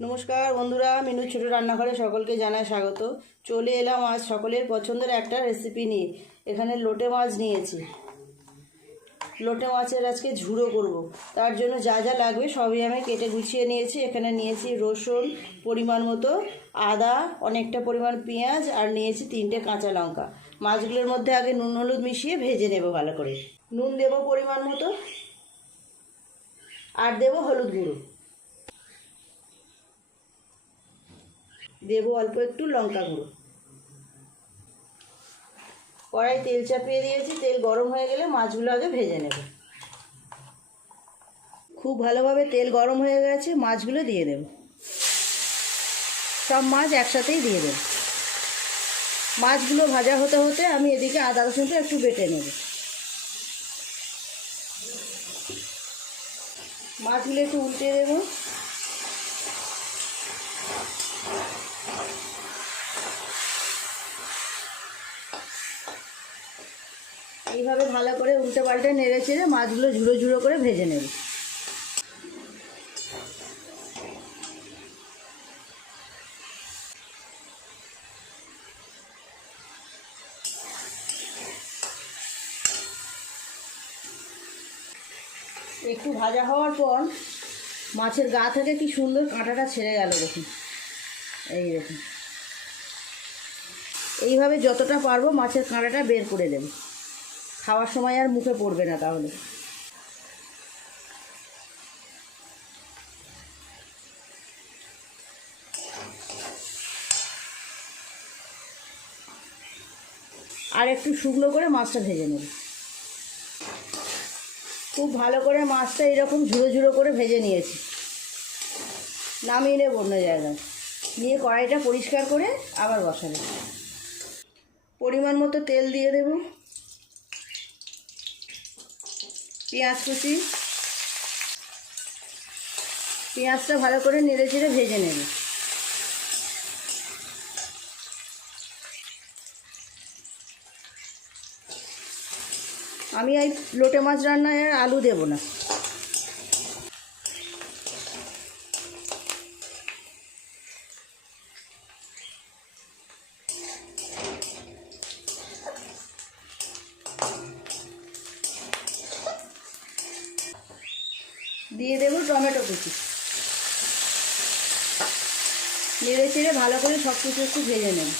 নমস্কার বন্ধুরা মিনু ছোট রান্নাঘরে সকলকে জানাই স্বাগত। চলে এলাম আজ সকলের পছন্দের একটা রেসিপি নিয়ে। এখানে লোটে মাছ নিয়েছি। লোটে মাছের আজকে ঝুড়ো করব। তার জন্য যা যা লাগবে সবই আমি কেটে গুছিয়ে নিয়েছি। এখানে নিয়েছি রসুন, পরিমাণ মতো আদা, অনেকটা পরিমাণ পেঁয়াজ আর নিয়েছি তিনটে কাঁচা লঙ্কা। মাছগুলোর মধ্যে আগে নুন হলুদ মিশিয়ে ভেজে নেব ভালো করে। নুন দেব পরিমাণ মতো। আর দেব হলুদ গুঁড়ো। দেবো অল্প একটু লঙ্কা গুঁড়ো। কড়াই তেল চাপিয়ে দিয়েছি, তেল গরম হয়ে গেলে মাছগুলো আগে ভেজে নেব। খুব ভালোভাবে তেল গরম হয়ে গেছে, মাছগুলো দিয়ে দেব। সব মাছ একসাথেই দিয়ে দেব। মাছগুলো ভাজা হতে হতে আমি এদিকে আদা রসুনটা একটু বেটে নেব। মাছগুলো একটু উল্টে দেবো। এইভাবে ভালো করে উল্টে পাল্টে নেড়ে চেড়ে মাছগুলো ঝুড়ো ঝুড়ো করে ভেজে নেব। একটু ভাজা হওয়ার পর মাছের গা থেকে কি সুন্দর কাঁটাটা ছেড়ে গেল দেখুন। এই দেখুন এইভাবে যতটা পারব মাছের কাঁটাটা বের করে দেব খাওয়ার সময় আর মুখে পড়বে না তাহলে। আর একটু শুকনো করে মাছটা ভেজে নেব। খুব ভালো করে মাছটা এরকম ঝুড়ো ঝুড়ো করে ভেজে নিয়েছি। নামিয়ে নেব অন্য জায়গায়। নিয়ে কড়াইটা পরিষ্কার করে আবার বসাবো। পরিমাণ মতো তেল দিয়ে দেব। পেঁয়াজ কুচি। পেঁয়াজটা ভালো করে নেড়ে চেড়ে ভেজে নেবে। আমি এই লোটে মাছ রান্নায় আর আলু দেব না। দিয়ে দেব টমেটো কুচি। নেড়ে চেড়ে ভালো করে সব কিছু একটু ভেজে নেব।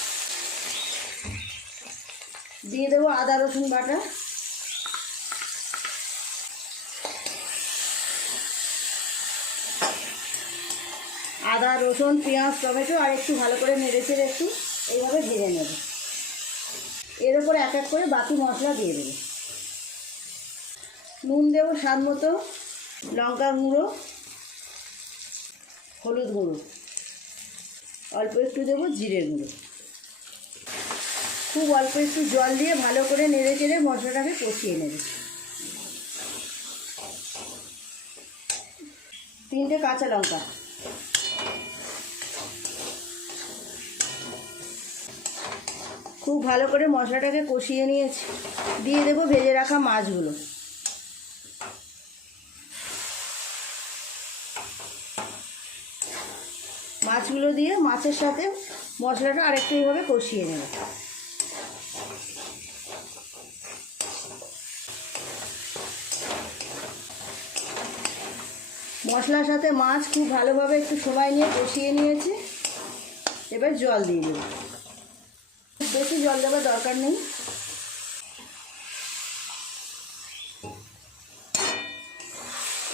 দিয়ে দেবো আদা, রসুন বাটা। আদা, রসুন, পেঁয়াজ, টমেটো আর একটু ভালো করে নেড়ে চেড়ে একটু এইভাবে ভেজে নেব। এর ওপর এক এক করে বাকি মশলা দিয়ে দেবো। নুন দেবো স্বাদ মতো। লঙ্কার গুঁড়ো, হলুদ গুঁড়ো। অল্প একটু দেবো জিরে গুঁড়ো। খুব অল্প একটু জল দিয়ে ভালো করে নেড়ে চেড়ে মশলাটাকে কষিয়ে নেবে। তিনটে কাঁচা লঙ্কা। খুব ভালো করে মশলাটাকে কষিয়ে নিয়েছি। দিয়ে দেবো ভেজে রাখা মাছগুলো। মাছগুলো দিয়ে মাছের সাথে মশলাটা আরেকটু এইভাবে কষিয়ে নেব। মশলার সাথে মাছ খুব ভালোভাবে একটু সময় নিয়ে কষিয়ে নিয়েছি। এবার জল দিয়ে দেব। বেশি জল দেওয়ার দরকার নেই।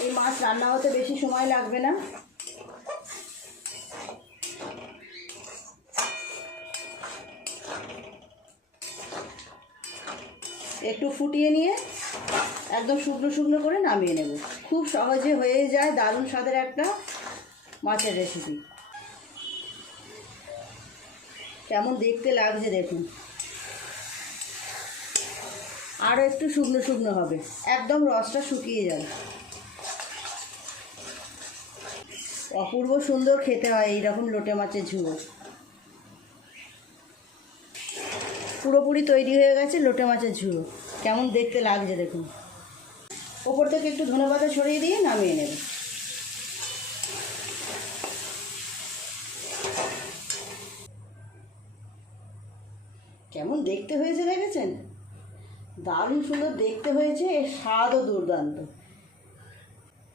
এই মাছ রান্না হতে বেশি সময় লাগবে না। একটু ফুটিয়ে নিয়ে একদম শুকনো শুকনো করে নামিয়ে নেব। খুব সহজে হয়ে যায় দারুণ স্বাদের একটা মাছের রেসিপি কেমন দেখতে লাগছে দেখুন। আরও একটু শুকনো শুকনো হবে। একদম রসটা শুকিয়ে যাবে। অপূর্ব সুন্দর খেতে হয় এইরকম লোটে মাছের ঝুড়ো পুরোপুরি তৈরি হয়ে গেছে লোটে মাছের ঝুড়ো। কেমন দেখতে লাগছে দেখুন। ওপর থেকে একটু ধনে পাতা ছড়িয়ে দিয়ে নামিয়ে নেব। কেমন দেখতে হয়েছে দেখেছেন? দারুণ সুন্দর দেখতে হয়েছে, এর স্বাদও দুর্দান্ত।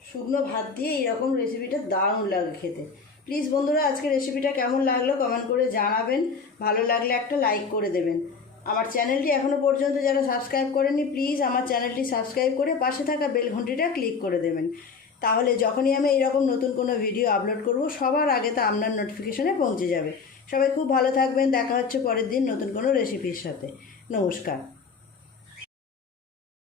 শুকনো ভাত দিয়ে এরকম রেসিপিটা দারুণ লাগে খেতে। প্লিজ বন্ধুরা আজকে রেসিপিটা কেমন লাগল কমেন্ট করে জানাবেন। ভালো লাগলে একটা লাইক করে দেবেন। আমার চ্যানেলটি এখনও পর্যন্ত যারা সাবস্ক্রাইব করেননি প্লিজ আমার চ্যানেলটি সাবস্ক্রাইব করে পাশে থাকা বেল ঘন্টিটা ক্লিক করে দেবেন। তাহলে যখনই আমি এইরকম নতুন কোনো ভিডিও আপলোড করব, সবার আগে তা আপনার নোটিফিকেশনে পৌঁছে যাবে। সবাই খুব ভালো থাকবেন, দেখা হচ্ছে পরের দিন নতুন কোনো রেসিপির সাথে। নমস্কার।